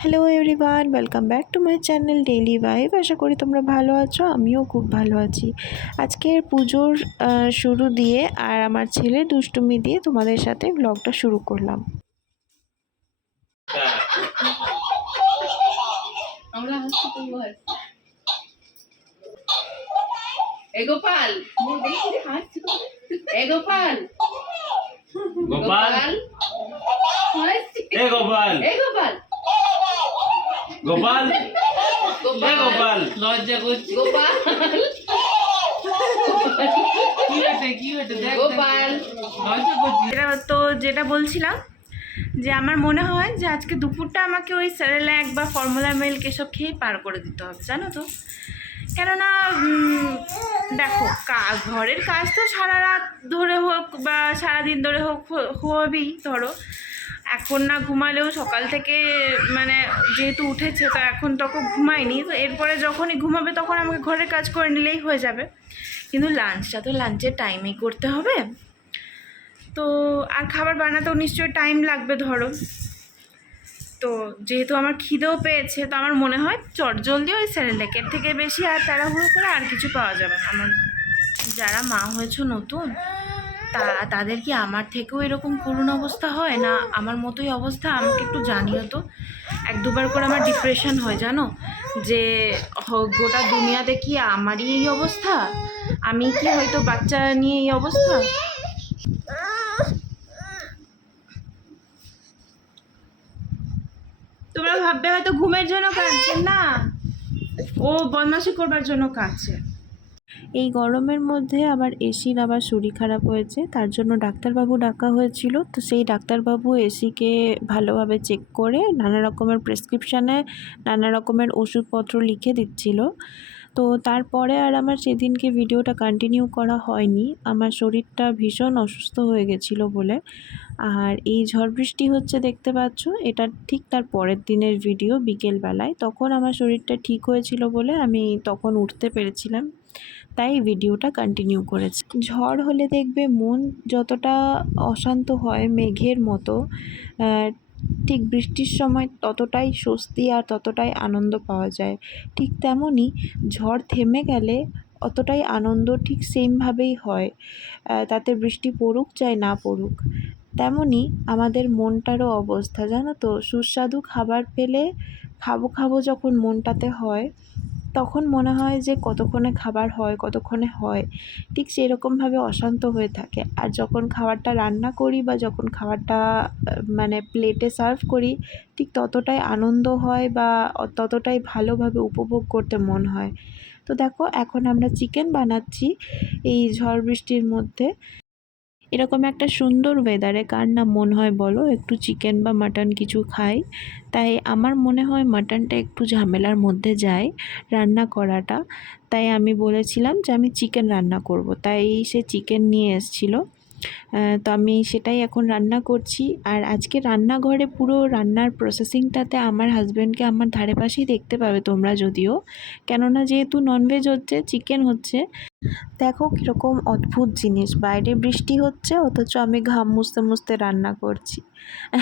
Hello everyone, welcome back to my channel daily vibe. আশা করি তোমরা ভালো আছো, আমিও খুব ভালো আছি। আজকের পুজোর শুরু দিয়ে আর আমার ছেলের দুষ্টুমি দিয়ে তোমাদের সাথে ব্লগটা শুরু করলাম। গোপাল গোপাল গোপাল গোপাল গোপাল গোপাল লজ্জা করছি গোপাল গোপাল লজ্জা করছি। তো যেটা বলছিলাম যে আমার মনে হয় যে আজকে দুপুরটা আমাকে ওই সেরেল্যাক বা ফর্মুলা মিল্ক এসব খেয়েই পার করে দিতে হবে, জানো তো। কেননা দেখো, ঘরের কাজ তো সারা রাত ধরে হোক বা সারাদিন ধরে হোক হবেই। ধরো এখন না ঘুমালেও সকাল থেকে মানে যেহেতু উঠেছে তো এখন তখন ঘুমায়নি, তো এরপরে যখনই ঘুমাবে তখন আমাকে ঘরের কাজ করে নিলেই হয়ে যাবে। কিন্তু লাঞ্চটা তো লাঞ্চের টাইমেই করতে হবে, তো আর খাবার বানাতেও নিশ্চয়ই টাইম লাগবে ধরো। তো যেহেতু আমার খিদেও পেয়েছে, তো আমার মনে হয় চটজলদি ওই সেরেল্যাকের থেকে বেশি আর তাড়াহুড়ো করে আর কিছু পাওয়া যাবে না। আমার যারা মা হয়েছে নতুন, তাদের কি আমার থেকেও এরকম করুণ অবস্থা হয় না আমার মতোই অবস্থা? আমাকে একটু জানিও তো। এক দুবার করে আমার ডিপ্রেশন হয়, জানো, যে গোটা দুনিয়াতে কি আমারই এই অবস্থা, আমি কি হয়তো বাচ্চা নিয়ে এই অবস্থা। তোমরা ভাববে হয়তো ঘুমের জন্য কাঁদছে, না, ও বদমাশি করবার জন্য কাঁদছে। এই গরমের মধ্যে আবার এসির আবার শরীর খারাপ হয়েছে, তার জন্য ডাক্তারবাবু ডাকা হয়েছিল। তো সেই ডাক্তারবাবু এসিকে ভালোভাবে চেক করে নানা রকমের প্রেসক্রিপশানে নানা রকমের ওষুধপত্র লিখে দিচ্ছিল। তো তারপরে আর আমার সেদিনকে ভিডিওটা কন্টিনিউ করা হয়নি, আমার শরীরটা ভীষণ অসুস্থ হয়ে গেছিলো বলে। আর এই ঝড় বৃষ্টি হচ্ছে দেখতে পাচ্ছ, এটা ঠিক তার পরের দিনের ভিডিও বিকেলবেলায়। তখন আমার শরীরটা ঠিক হয়েছিল বলে আমি তখন উঠতে পেরেছিলাম, তাই ভিডিওটা কন্টিনিউ করেছি। ঝড় হলে দেখবে মন যতটা অশান্ত হয় মেঘের মতো, ঠিক বৃষ্টির সময় ততটাই স্বস্তি আর ততটাই আনন্দ পাওয়া যায়। ঠিক তেমনই ঝড় থেমে গেলে অতটাই আনন্দ ঠিক সেমভাবেই হয়, তাতে বৃষ্টি পড়ুক চাই না পড়ুক। তেমনই আমাদের মনটারও অবস্থা, জানো তো। সুস্বাদু খাবার পেলে খাবো যখন মনটাতে হয়, তখন মনে হয় যে কতক্ষণে খাবার হয়, কতক্ষণে হয়, ঠিক সেরকমভাবে অশান্ত হয়ে থাকে। আর যখন খাবারটা রান্না করি বা যখন খাবারটা মানে প্লেটে সার্ভ করি, ঠিক ততটাই আনন্দ হয় বা ততটাই ভালোভাবে উপভোগ করতে মন হয়। তো দেখো, এখন আমরা চিকেন বানাচ্ছি এই ঝড় বৃষ্টির মধ্যে। এরকম একটা সুন্দর ওয়েদারে কার না মন হয় বলো একটু চিকেন বা মাটন কিছু খাই। তাই আমার মনে হয় মাটনটা একটু ঝামেলার মধ্যে যায় রান্না করাটা, তাই আমি বলেছিলাম যে আমি চিকেন রান্না করব। তাই সে চিকেন নিয়ে এসেছিলো, তো আমি সেটাই এখন রান্না করছি। আর আজকে রান্নাঘরে পুরো রান্নার প্রসেসিংটাতে আমার হাজব্যান্ডকে আমার ধারে পাশেই দেখতে পাবে তোমরা, যদিও কেননা যেহেতু ননভেজ হচ্ছে, চিকেন হচ্ছে। দেখো কীরকম অদ্ভুত জিনিস, বাইরে বৃষ্টি হচ্ছে অথচ আমি ঘাম মুছতে মুছতে রান্না করছি।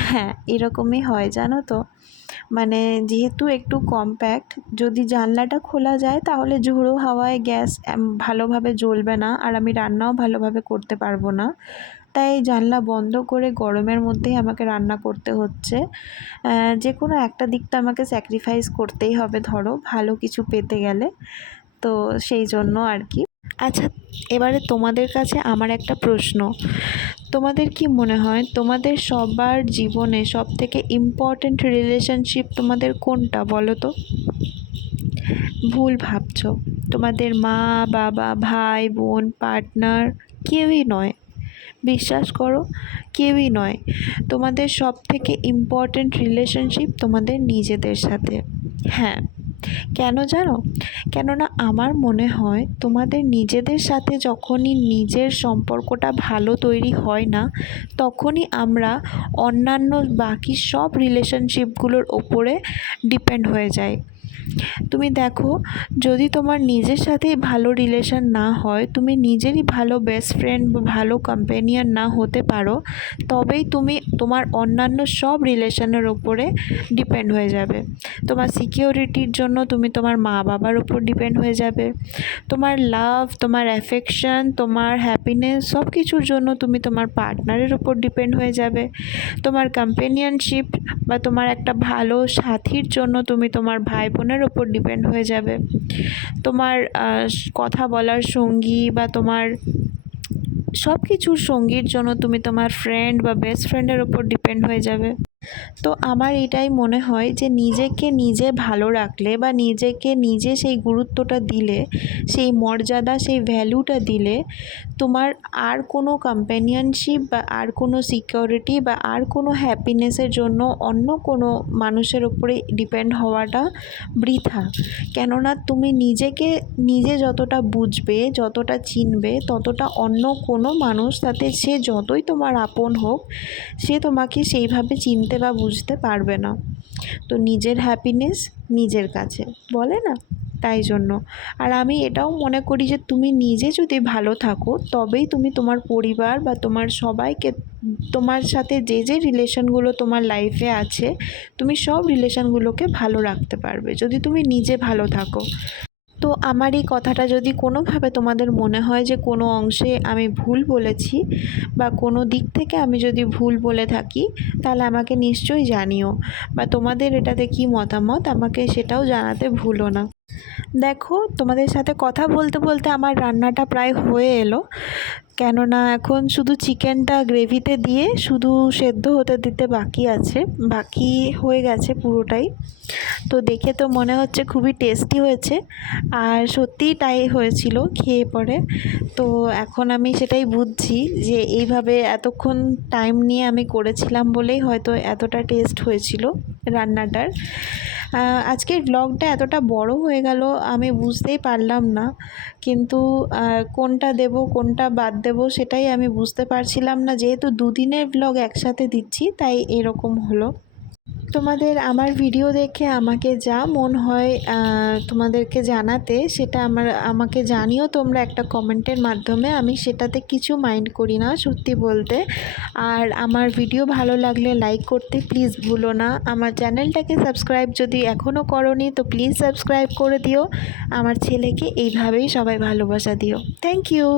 হ্যাঁ, এরকমই হয় জানো তো। মানে যেহেতু একটু কম্প্যাক্ট, যদি জানলাটা খোলা যায় তাহলে ঝোড়ো হাওয়ায় গ্যাস ভালোভাবে জ্বলবে না আর আমি রান্নাও ভালোভাবে করতে পারবো না। তাই জানলা বন্ধ করে গরমের মধ্যেই আমাকে রান্না করতে হচ্ছে। যে কোনো একটা দিক তো আমাকে স্যাক্রিফাইস করতেই হবে ধরো, ভালো কিছু পেতে গেলে। তো সেই জন্য আর কি। আচ্ছা, এবারে তোমাদের কাছে আমার একটা প্রশ্ন, তোমাদের কি মনে হয় তোমাদের সবার জীবনে সবথেকে ইম্পর্ট্যান্ট রিলেশনশিপ তোমাদের কোনটা বলো তো? ভুল ভাবছো, তোমাদের মা বাবা ভাই বোন পার্টনার কেউই নয়, বিশ্বাস করো, কেউই নয়। তোমাদের সবথেকে ইম্পর্ট্যান্ট রিলেশনশিপ তোমাদের নিজেদের সাথে। হ্যাঁ, কেন জানো? কেননা আমার মনে হয় তোমাদের নিজেদের সাথে যখনই নিজের সম্পর্কটা ভালো তৈরি হয় না, তখনই আমরা অন্যান্য বাকি সব রিলেশনশিপগুলোর ওপরে ডিপেন্ড হয়ে যাই। তুমি দেখো, যদি তোমার নিজের সাথেই ভালো রিলেশন না হয়, তুমি নিজেরই ভালো বেস্ট ফ্রেন্ড বা ভালো কম্পেনিয়ন না হতে পারো, তবেই তুমি তোমার অন্যান্য সব রিলেশনের ওপরে ডিপেন্ড হয়ে যাবে। তোমার সিকিউরিটির জন্য তুমি তোমার মা বাবার উপর ডিপেন্ড হয়ে যাবে। তোমার লাভ, তোমার অ্যাফেকশন, তোমার হ্যাপিনেস সব কিছুর জন্য তুমি তোমার পার্টনারের উপর ডিপেন্ড হয়ে যাবে। তোমার কম্পেনিয়নশিপ বা তোমার একটা ভালো সাথীর জন্য তুমি তোমার ভাই বোনের ওপর ডিপেন্ড হয়ে যাবে। তোমার কথা বলার সঙ্গী বা তোমার সব কিছুর সঙ্গীর জন্য তুমি তোমার ফ্রেন্ড বা বেস্ট ফ্রেন্ডের ওপর ডিপেন্ড হয়ে যাবে। তো আমার এটাই মনে হয় যে নিজেকে নিজে ভালো রাখলে বা নিজেকে নিজে সেই গুরুত্বটা দিলে, সেই মর্যাদা, সেই ভ্যালুটা দিলে, তোমার আর কোনো কম্প্যানিয়নশিপ বা আর কোনো সিকিউরিটি বা আর কোনো হ্যাপিনেসের জন্য অন্য কোনো মানুষের উপরে ডিপেন্ড হওয়াটা বৃথা। কেননা তুমি নিজেকে নিজে যতটা বুঝবে, যতটা চিনবে, ততটা অন্য কোনো মানুষ, তাতে সে যতই তোমার আপন হোক, সে তোমাকে সেইভাবে চিনতে বা বুঝতে পারবে না। তো নিজের হ্যাপিনেস নিজের কাছে, বলে না? তাই জন্য আর আমি এটাও মনে করি যে তুমি নিজে যদি ভালো থাকো, তবেই তুমি তোমার পরিবার বা তোমার সবাইকে, তোমার সাথে যে যে রিলেশনগুলো তোমার লাইফে আছে, তুমি সব রিলেশনগুলোকে ভালো রাখতে পারবে যদি তুমি নিজে ভালো থাকো। তো আমার এই কথাটা যদি কোনোভাবে তোমাদের মনে হয় যে কোনো অংশে আমি ভুল বলেছি বা কোনো দিক থেকে আমি যদি ভুল বলে থাকি, তাহলে আমাকে নিশ্চয়ই জানিও, বা তোমাদের এটাতে কী মতামত আমাকে সেটাও জানাতে ভুলো না। দেখো, তোমাদের সাথে কথা বলতে বলতে আমার রান্নাটা প্রায় হয়ে এলো, কেননা এখন শুধু চিকেনটা গ্রেভিতে দিয়ে শুধু সেদ্ধ হতে দিতে বাকি আছে, বাকি হয়ে গেছে পুরোটাই। তো দেখে তো মনে হচ্ছে খুবই টেস্টি হয়েছে, আর সত্যিই তাই হয়েছিল খেয়ে পরে। তো এখন আমি সেটাই বুঝছি যে এইভাবে এতক্ষণ টাইম নিয়ে আমি করেছিলাম বলেই হয়তো এতটা টেস্ট হয়েছিল রান্নাটার। আজকের ব্লগটা এতটা বড় হয়ে গেল আমি বুঝতেই পারলাম না, কিন্তু কোনটা দেব কোনটা বাদ দেব সেটাই আমি বুঝতে পারছিলাম না। যেহেতু দুদিনের ব্লগ একসাথে দিচ্ছি, তাই এরকম হলো। তোমাদের আমার ভিডিও দেখে আমাকে যা মন হয় তোমাদেরকে জানাতে, সেটা আমাকে জানিও তোমরা একটা কমেন্টের মাধ্যমে। আমি সেটাতে কিছু মাইন্ড করি না সত্যি বলতে। আর আমার ভিডিও ভালো লাগলে লাইক করতে প্লিজ ভুলো না। আমার চ্যানেলটাকে সাবস্ক্রাইব যদি এখনও করোনি, তো প্লিজ সাবস্ক্রাইব করে দিও। আমার ছেলেকে এইভাবেই সবাই ভালোবাসা দিও। Thank you.